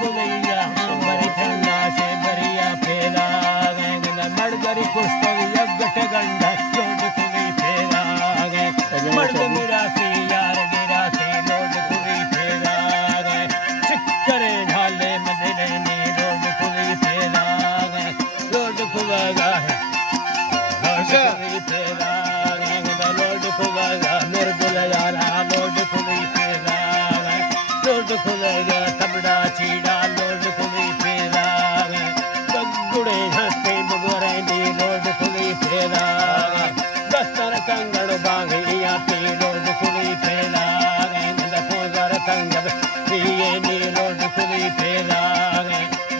कुलैया बरी ठंडा से बरिया फेरा मड़गरी कुस्तो यज्ञ गंड लोड कुली फेरा मर्द मेरा सी यार गिरा सी लोड कुली फेरा चिक्करे ढाले मदले नी लोड कुली फेरा लोड कुलगा है लोड फेरा लोड कुलगा निर्बुल यारा लोड कुली फेरा लोड कुलगा तबड़ा चीड़ा लोड कुली फेरा गुड़े हंसे मुगरे नी लोड कुली फेरा दस्तर कंगड़ बांगड़िया ती लोड कुली फेरा पोगर कंगड़ पिए नी लोड कुली फेरा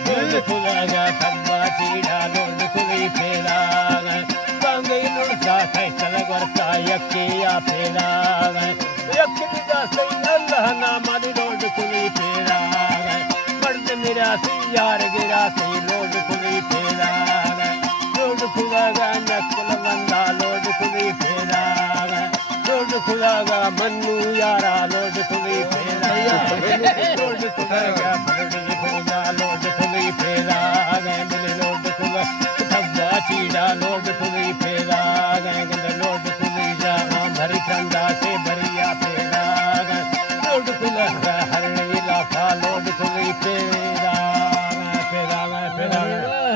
लोड कुलगा तब्बा चीड़ा लोड कुली फेरा बांगई लुड़का कैसल वर्ता यक्किया फेरा यक्की का सही अल्लाह नाम लोड कुली फेरा मर्द मेरा सी यार गिरा सी